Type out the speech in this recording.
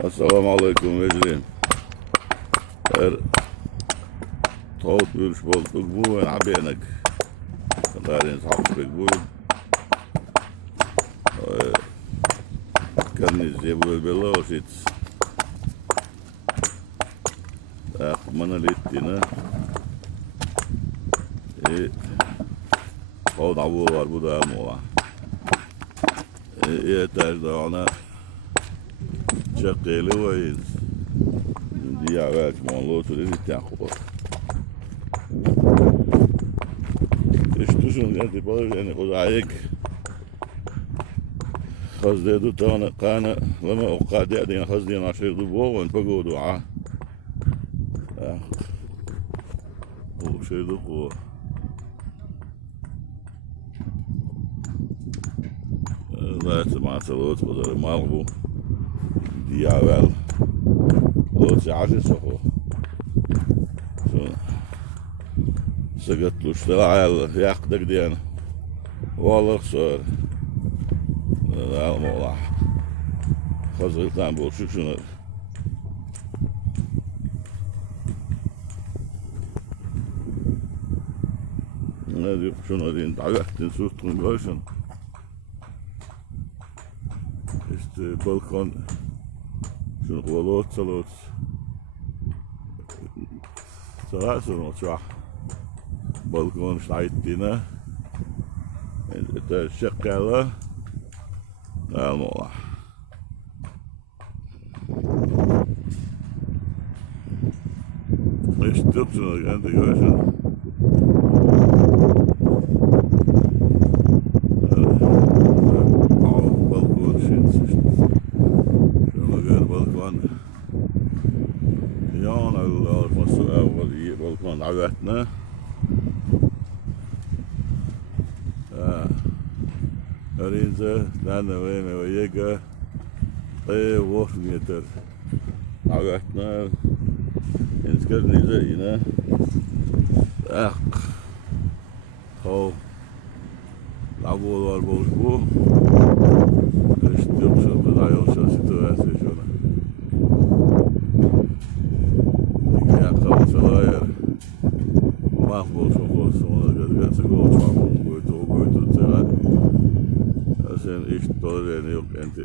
Assalamu alaikum Vecrin. Tavut bölüş bolduk bu ve abenek. Kadarın sahibi bu. Kanız yebul belosit. Mana littina. Tavut avu var bu da mola. Yeter de ona çakılı var. Diğer belki mola oturuyor ihtiyacı. İşte yani böyle yani uzayık خزدي تانا كان لما أوقات يعني خزدي ناشر دبوا ونبقوا دعاء وشيء دقوا لا تسمع سلوت بدر مالبو دياول لوت عاشر سخو سقط لشتلا على يقدر ديان والله خسر الموضوع خزرتان بوشو شنو نادي شنو دين تعبت نسوت كونفرشن este balkon شنو قولوت صلوت ثلاثة نوع balkon شايتنا انت شقالة الموضوع ايش تقصد انت جواشن balkon شنو قال balkon يان اول balkon عبتنا أرينزا لأنه وين ويجا وقت ميتر عرفتنا إنسكرني زينا هو لعبوا والبوشبو اشتيق شو بدايو شو سيتواسي شونا يا خلاص صغير ما أخبر شو خلاص وانا قد سقوط فاهم قلتو تسرع عشان إيش طالعني يوك أنت